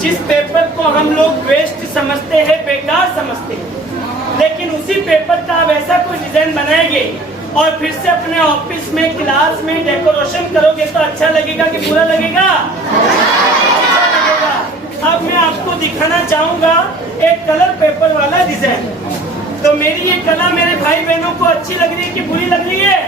जिस पेपर को हम लोग वेस्ट समझते हैं, बेकार समझते हैं, लेकिन उसी पेपर का आप ऐसा कोई डिजाइन बनाएंगे और फिर से अपने ऑफिस में, क्लास में डेकोरेशन करोगे तो अच्छा लगेगा कि बुरा लगेगा? अच्छा लगेगा। अब मैं आपको दिखाना चाहूंगा एक कलर पेपर वाला डिजाइन। तो मेरी ये कला मेरे भाई बहनों को अच्छी लग रही है कि बुरी लग रही है?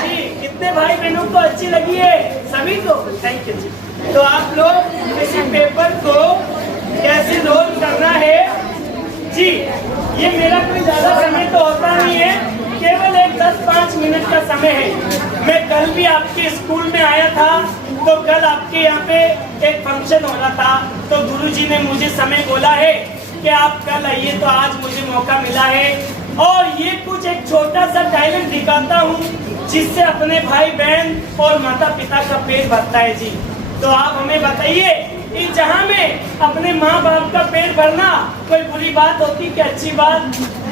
जी, कितने भाई बहनों को अच्छी लगी है? सभी को? थैंक यू जी। तो आप लोग इसी पेपर को कैसे रोल करना है जी, ये मेरा कोई ज्यादा समय तो होता नहीं है, केवल एक 10-5 मिनट का समय है। मैं कल भी आपके स्कूल में आया था, तो कल आपके यहाँ पे एक फंक्शन हो रहा था, तो गुरुजी ने मुझे समय बोला है कि आप कल आइए, तो आज मुझे मौका मिला है और ये कुछ एक छोटा सा डायलॉग दिखाता हूँ जिससे अपने भाई बहन और माता पिता का पेट भरता है जी। तो आप हमें बताइए कि जहाँ में अपने माँ बाप का पेट भरना कोई बुरी बात होती कि अच्छी बात?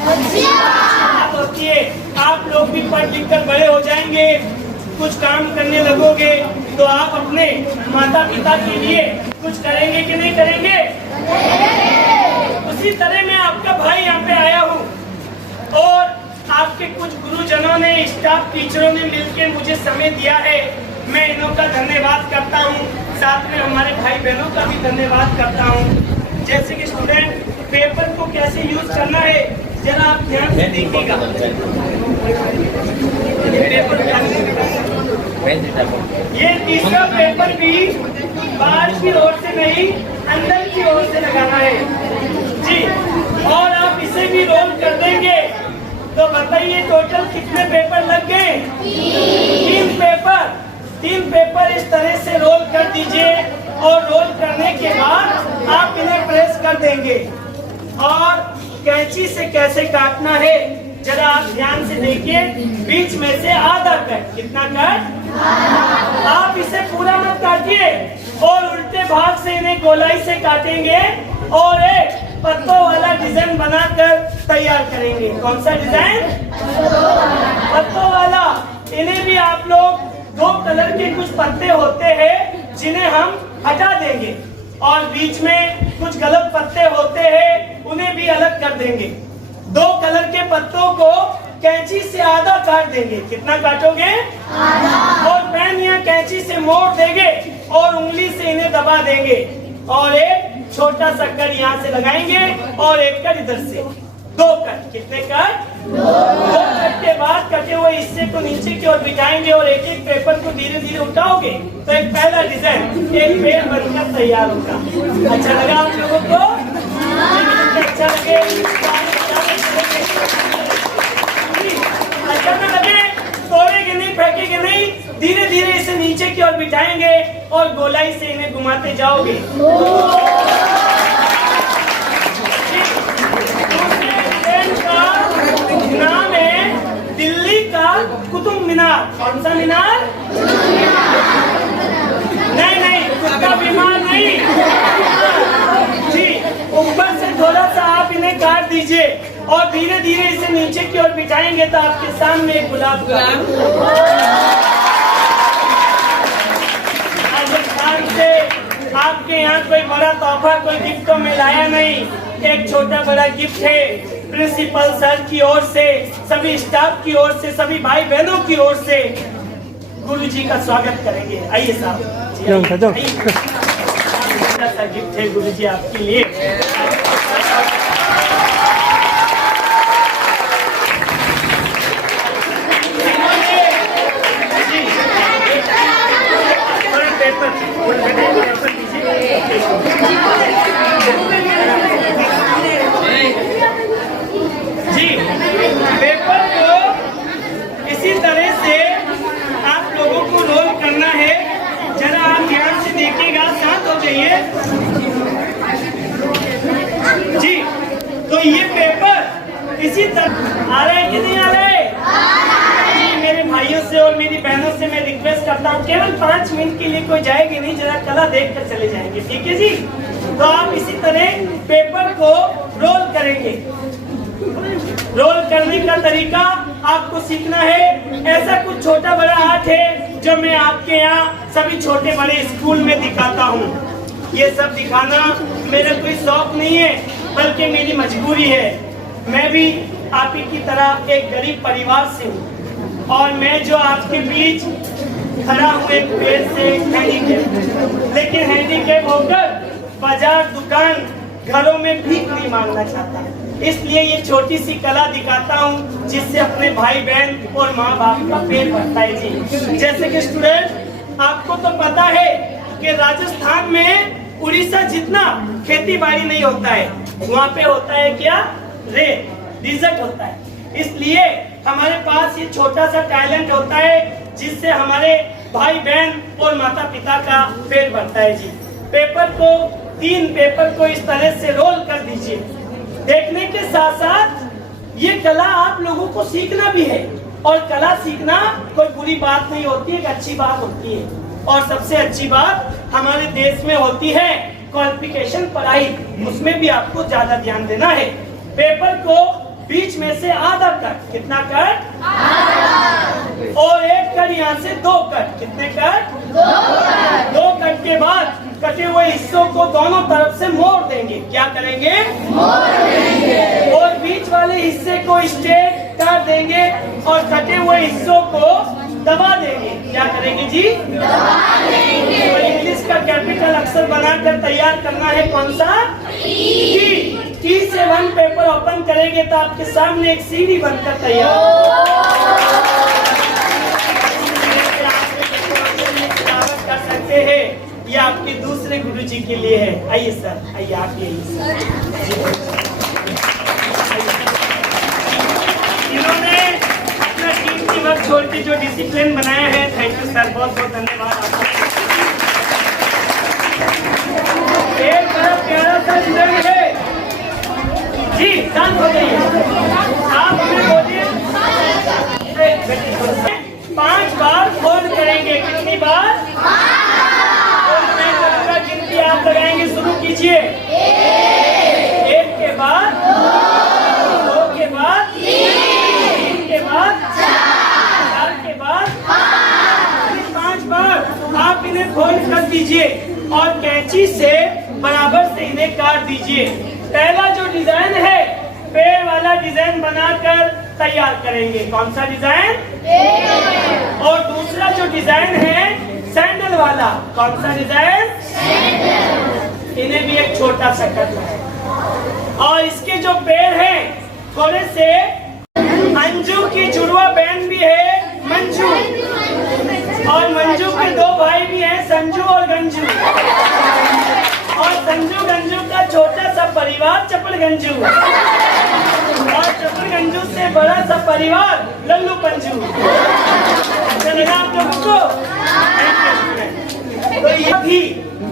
अच्छी बात होती है। आप लोग भी पढ़ लिख कर बड़े हो जाएंगे, कुछ काम करने लगोगे, तो आप अपने माता पिता के लिए कुछ करेंगे कि नहीं करेंगे? उसी तरह मैं आपका भाई यहाँ पे आया हूँ और आपके कुछ गुरुजनों ने, स्टाफ टीचरों ने मिलकर मुझे समय दिया है। मैं इन्हों का धन्यवाद करता हूँ, साथ में हमारे भाई बहनों का भी धन्यवाद करता हूँ। जैसे कि स्टूडेंट, पेपर को कैसे यूज करना है जरा आप ध्यान से देखिएगा। ये तीसरा पेपर भी बाहर की ओर से नहीं, अंदर की ओर से लगाना है जी। और आप इसे भी रोल कर देंगे तो बताइए टोटल कितने पेपर लग गए? 3 पेपर इस तरह से रोल कर दीजिए और रोल करने के बाद आप इन्हें प्रेस कर देंगे। और कैंची से कैसे काटना है जरा आप ध्यान से देखिए। बीच में से आधा कट, कितना कट? आप इसे पूरा मत काटिए और उल्टे भाग से इन्हें गोलाई से काटेंगे और एक पत्तों वाला डिजाइन बनाकर तैयार करेंगे। कौन सा डिजाइन? पत्तों वाला। इन्हें भी आप लोग 2 कलर के कुछ पत्ते होते हैं जिन्हें हम हटा देंगे और बीच में कुछ गलत पत्ते होते हैं, उन्हें भी अलग कर देंगे। 2 कलर के पत्तों को कैंची से आधा काट देंगे। कितना काटोगे? आधा। और पेन या कैंची से मोड़ देंगे और उंगली से इन्हें दबा देंगे और एक छोटा सा कट यहाँ से लगाएंगे और एक कट इधर से। 2 कट। कितने कट? 2 कट के बाद कटे हुए हिस्से को नीचे की ओर बिठाएंगे और एक एक पेपर को धीरे धीरे उठाओगे तो एक पहला डिजाइन, एक पेड़ बनकर तैयार होगा। अच्छा लगा आप लोगों को? अच्छा लगे? अच्छा ना लगे? तोड़ेंगे नहीं, फेंकेंगे नहीं, धीरे धीरे इसे नीचे की ओर बिठाएंगे और गोलाई से इन्हें घुमाते जाओगे। नाम है दिल्ली का कुतुब मीनार। कौन सा मीनार? नहीं, कुत्ता बीमार नहीं जी। ऊपर से थोड़ा सा आप इन्हें काट दीजिए और धीरे धीरे इसे नीचे की ओर बिठाएंगे तो आपके सामने एक गुलाब का से आपके यहाँ कोई बड़ा तोहफा, कोई गिफ्ट तो मैं लाया नहीं। एक छोटा बड़ा गिफ्ट है प्रिंसिपल सर की ओर से, सभी स्टाफ की ओर से, सभी भाई बहनों की ओर से गुरुजी का स्वागत करेंगे। आइए साहब, छोटा सा गिफ्ट है गुरुजी आपके लिए। जी, पेपर को इसी तरह से आप लोगों को रोल करना है। जरा आप ध्यान से देखिएगा, शांत हो जाइए जी। तो ये पेपर इसी तरह आ रहे हैं कि नहीं आ रहे? मेरे भाइयों से और मेरी बहनों से मैं रिक्वेस्ट करता हूँ केवल 5 मिनट के लिए कोई जाएगी नहीं, जरा कला देख कर चले जाएंगे, ठीक है जी। तो आप इसी तरह पेपर को रोल करेंगे। रोल करने का तरीका आपको सीखना है। ऐसा कुछ छोटा बड़ा आर्ट है जो मैं आपके यहाँ सभी छोटे बड़े स्कूल में दिखाता हूँ। ये सब दिखाना मेरा कोई शौक नहीं है, बल्कि मेरी मजबूरी है। मैं भी आप ही की तरह एक गरीब परिवार से हूँ और मैं जो आपके बीच खड़ा हूँ एक पेड़ से हैंडीकैप, लेकिन हैंडीकैप होकर बाजार, दुकान, घरों में भीख नहीं मांगना चाहता। इसलिए ये छोटी सी कला दिखाता हूँ जिससे अपने भाई बहन और माँ बाप का पेट भरता है जी। जैसे कि स्टूडेंट, आपको तो पता है कि राजस्थान में उड़ीसा जितना खेती बाड़ी नहीं होता है, वहाँ पे होता है क्या, रेत, डिजर्ट होता है। इसलिए हमारे पास ये छोटा सा टैलेंट होता है जिससे हमारे भाई बहन और माता पिता का पेट भरता है जी। तीन पेपर को इस तरह से रोल कर दीजिए। देखने के साथ साथ ये कला आप लोगों को सीखना भी है, और कला सीखना कोई बुरी बात नहीं होती है, एक अच्छी बात होती है। और सबसे अच्छी बात हमारे देश में होती है क्वालिफिकेशन पढ़ाई, उसमें भी आपको ज्यादा ध्यान देना है। पेपर को बीच में से आधा कट, कितना कट, और एक कट यहाँ से 2 कट, कितने कट, 2 कट के बाद कटे हुए हिस्सों को दोनों तरफ से मोड़ देंगे। क्या करेंगे, मोड़ देंगे। और बीच वाले हिस्से को स्ट्रेट कर देंगे और कटे हुए हिस्सों को दबा देंगे। क्या करेंगे जी, दबा देंगे। और इंग्लिश का कैपिटल अक्षर बनाकर तैयार करना है कौन सा, टी से 1 पेपर ओपन करेंगे तो आपके सामने एक सीढ़ी बनकर तैयार कर सकते हैं। ये आपके दूसरे गुरुजी के लिए है। आइए सर, आइए आप यही। इन्होंने अपना कीमती वक्त छोड़ के जो डिसिप्लिन बनाया है, थैंक यू सर, बहुत बहुत धन्यवाद आपका। एक बड़ा प्यारा सा रिजल्ट है जी, शांत हो जाइए। आप हमें बोलिए 5 बार फोल्ड करेंगे, कितनी बार, गिनती आप लगाएंगे, शुरू कीजिए। 1 के बाद 2 के बाद 3 के बाद 4 के बाद 5 बार आप इन्हें फोल्ड कर दीजिए और कैंची से बराबर से इन्हें काट दीजिए। पहला जो डिजाइन है पेड़ वाला डिजाइन बनाकर तैयार करेंगे। कौन सा डिजाइन, और दूसरा जो डिजाइन है सैंडल वाला, कौन सा डिजाइन, इन्हें भी एक छोटा सा करना है। और इसके जो पेड़ हैं थोड़े से अंजू की जुड़वा बहन भी है मंजू, और मंजू के 2 भाई भी हैं संजू और गंजू, और संजू गंजू का छोटा सा परिवार चपड़ गंजू, और चपड़ गंजू से बड़ा सा परिवार लल्लू पंजू। चलेगा आप लोगों को। तो ये भी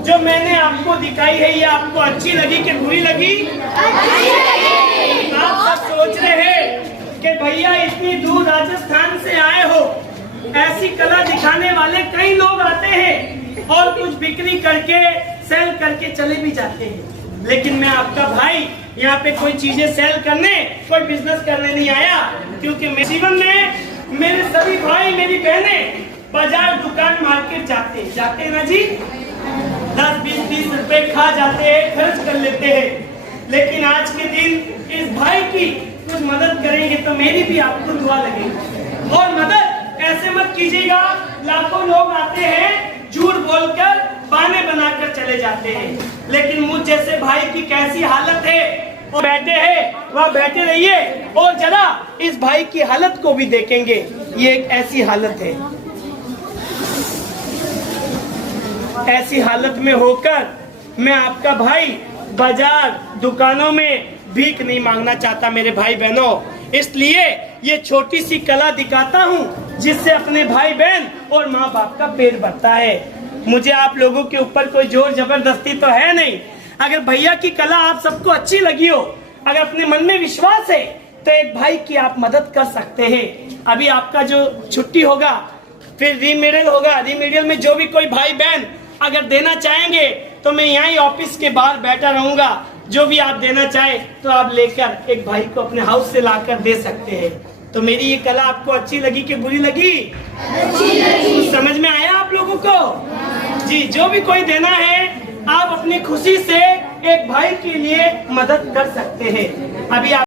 जो मैंने आपको दिखाई है, ये आपको अच्छी लगी कि बुरी लगी? अच्छी लगी। आप सब सोच रहे हैं कि भैया इतनी दूर राजस्थान से आए हो, ऐसी कला दिखाने वाले कई लोग आते हैं और कुछ बिक्री करके सेल करके चले भी जाते हैं, लेकिन मैं आपका भाई यहाँ पे कोई चीजें सेल करने, कोई बिजनेस करने नहीं आया, क्योंकि मेरे जीवन में मेरे सभी भाई, मेरी बहनें बाजार, दुकान, मार्केट जाते हैं ना जी, 10, 20, 30 रुपए खा जाते हैं, खर्च कर लेते हैं। लेकिन आज के दिन इस भाई की कुछ मदद करेंगे तो मेरी भी आपको दुआ लगेगी। और मदद ऐसे मत कीजिएगा, लाखों लोग आते हैं झूठ बोलकर, बहाने बनाकर चले जाते हैं, लेकिन मुझ जैसे भाई की कैसी हालत है, वो बैठे हैं, वहाँ बैठे रहिए और जरा इस भाई की हालत को भी देखेंगे। ये एक ऐसी हालत है, ऐसी हालत में होकर मैं आपका भाई बाजार, दुकानों में भीख नहीं मांगना चाहता मेरे भाई बहनों। इसलिए ये छोटी सी कला दिखाता हूँ जिससे अपने भाई बहन और माँ बाप का पेट भरता है। मुझे आप लोगों के ऊपर कोई जोर जबरदस्ती तो है नहीं। अगर भैया की कला आप सबको अच्छी लगी हो, अगर अपने मन में विश्वास है, तो एक भाई की आप मदद कर सकते हैं। अभी आपका जो छुट्टी होगा, फिर रीमेडियल होगा, रीमेडियल में जो भी कोई भाई बहन अगर देना चाहेंगे तो मैं यहाँ ही ऑफिस के बाहर बैठा रहूंगा। जो भी आप देना चाहे तो आप लेकर एक भाई को अपने हाउस से लाकर दे सकते हैं। तो मेरी ये कला आपको अच्छी लगी कि बुरी लगी? अच्छी लगी। समझ में आया आप लोगों को? जी, जो भी कोई देना है आप अपनी खुशी से एक भाई के लिए मदद कर सकते हैं। अभी आप